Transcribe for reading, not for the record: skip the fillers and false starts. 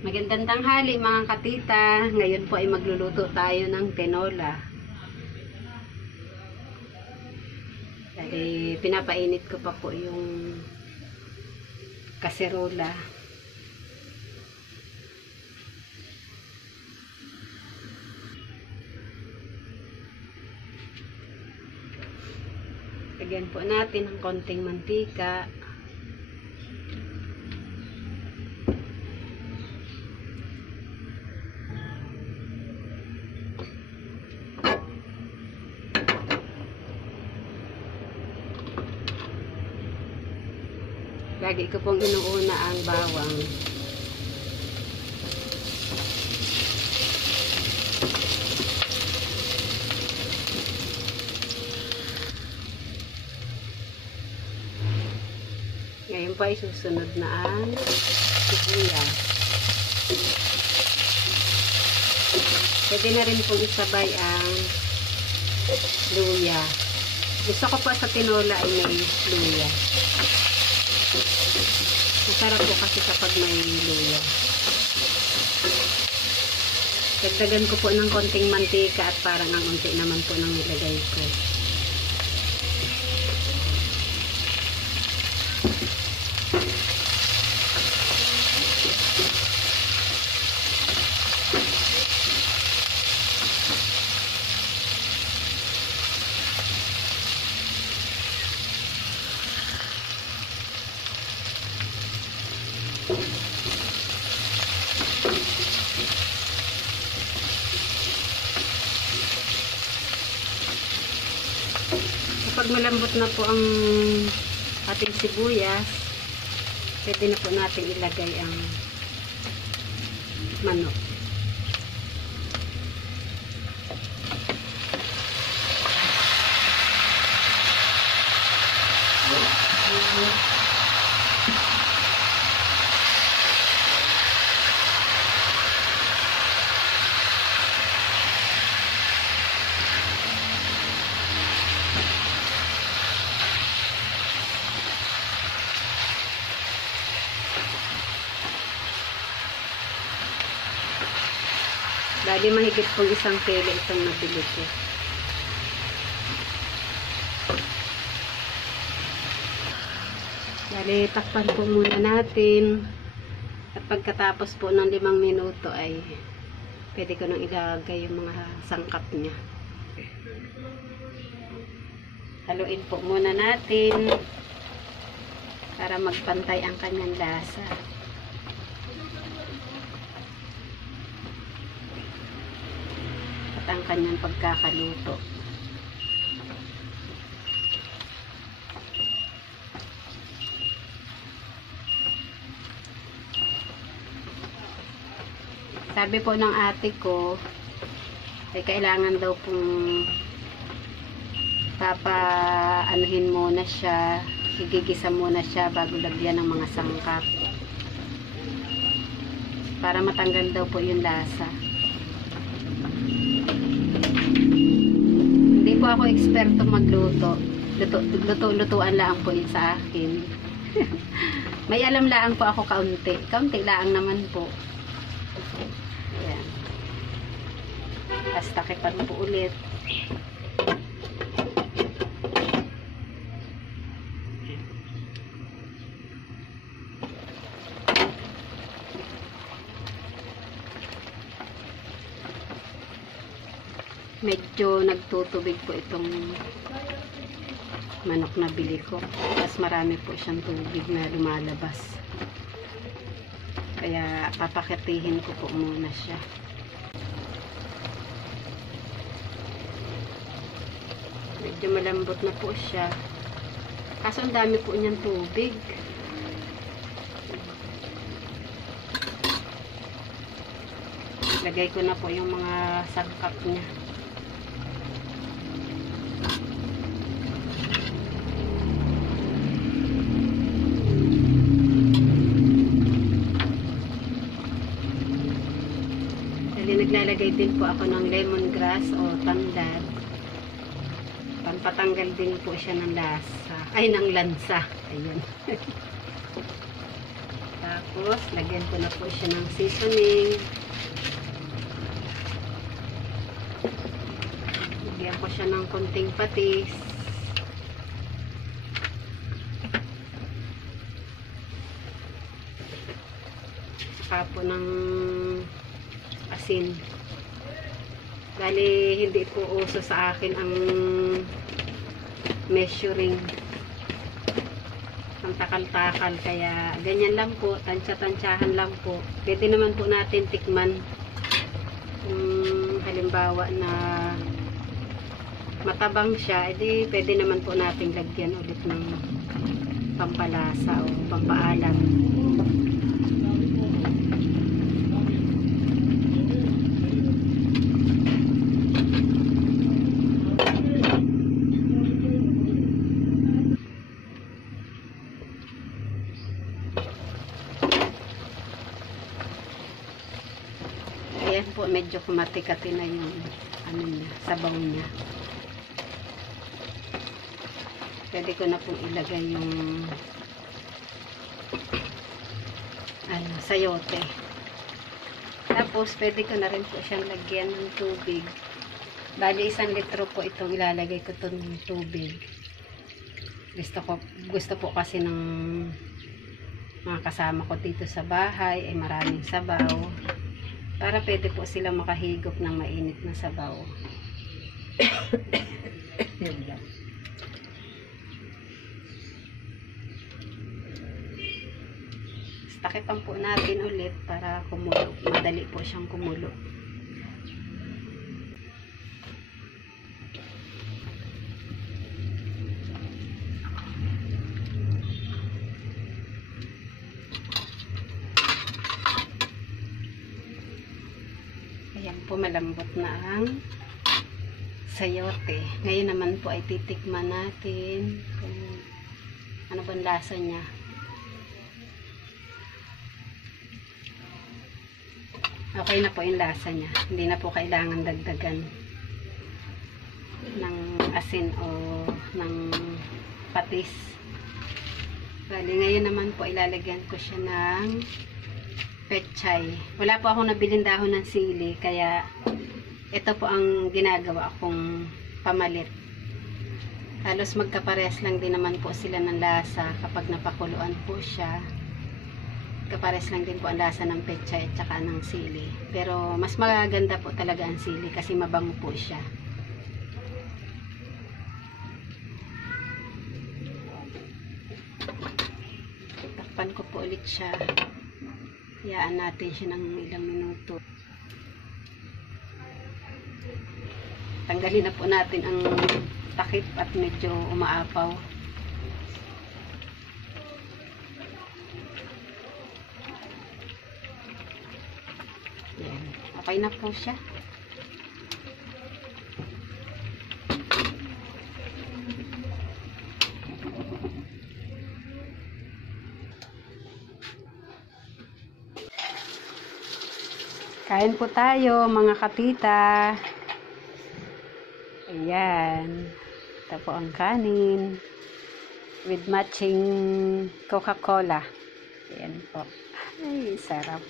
Magandang tanghali mga katita. Ngayon po ay magluluto tayo ng tinola. Dahil pinapainit ko pa po yung kaserola. Lagyan po natin ng konting mantika. Lagi ko pong inuuna ang bawang. Ngayon pa ay susunod na ang sibuyas. Pwede na rin pong isabay ang luya. Gusto ko pa sa tinola ay may luya. Masarap po kasi kapag may luya. Dagdagan ko po ng konting mantika at parang ang unti naman po nang nilagay ko. Kapag malambot na po ang ating sibuyas, pwede na po natin ilagay ang manok. Dahil mahigit pong 1 kilo itong nabili ko. Dahil takpan po muna natin. At pagkatapos po ng 5 minuto ay pwede ko nang ilagay yung mga sangkap niya. Haluin po muna natin para magpantay ang kanyang lasa. Ang kanyang pagkakaluto. Sabi po ng ate ko ay kailangan daw pong papaanuhin muna siya, igigisa muna siya bago lagyan ng mga sangkap para matanggal daw po yung lasa. Hindi po ako eksperto magluto. Luto-lutuan lang po yun sa akin. May alam lang po ako kaunti. Kaunti lang naman po. Ayan. Basta kipan po ulit. Medyo nagtutubig po itong manok na bili ko. Mas marami po siyang tubig na lumalabas. Kaya papakitihin ko po muna siya. Medyo malambot na po siya. Kaso ang dami po niyang tubig. Lagay ko na po yung mga sangkap niya. Naglalagay din po ako ng lemongrass o tanglad. Pampatanggal din po siya ng lasa. Ay, ng lansa. Ayun. Tapos, lagyan ko na po siya ng seasoning. Lagyan ko siya ng konting patis. Saka po ng asin. Bali, hindi po uso sa akin ang measuring. Ang takal-takal. Kaya, ganyan lang po. Tansya-tansyahan lang po. Pwede naman po natin tikman. Kung halimbawa na matabang siya, edi pwede naman po natin lagyan ulit ng pampalasa o pampaalam. Ayan po, medyo kumati-kati na yung ano niya, sabaw niya. Pwede ko na pong ilagay yung ano, sayote. Tapos, pwede ko na rin po siyang lagyan ng tubig. Bali, 1 litro po itong ilalagay ko itong tubig. Gusto po kasi ng mga kasama ko dito sa bahay ay maraming sabaw. Para pwede po sila makahigop ng mainit na sabaw. Takipan po natin ulit para kumulo. Madali po siyang kumulo. Ayan po, malambot na ang sayote. Ngayon naman po ay titikman natin kung ano bang lasa niya. Okay na po yung lasa niya. Hindi na po kailangan dagdagan ng asin o ng patis. Bali, ngayon naman po ilalagyan ko siya ng pechay. Wala po akong nabiling dahon ng sili, kaya ito po ang ginagawa kong pamalit. Halos magkapares lang din naman po sila ng lasa kapag napakuluan po siya. Kapares lang din po ang lasa ng pechay at saka ng sili. Pero mas magaganda po talaga ang sili kasi mabango po siya. Takpan ko po ulit siya. Hayaan natin siya ng ilang minuto. Tanggalin na po natin ang takip at medyo umaapaw. Yan. Okay na po siya. Kain po tayo, mga katita. Ayan. Ito po ang kanin. With matching Coca-Cola. Ayan po. Ay, sarap.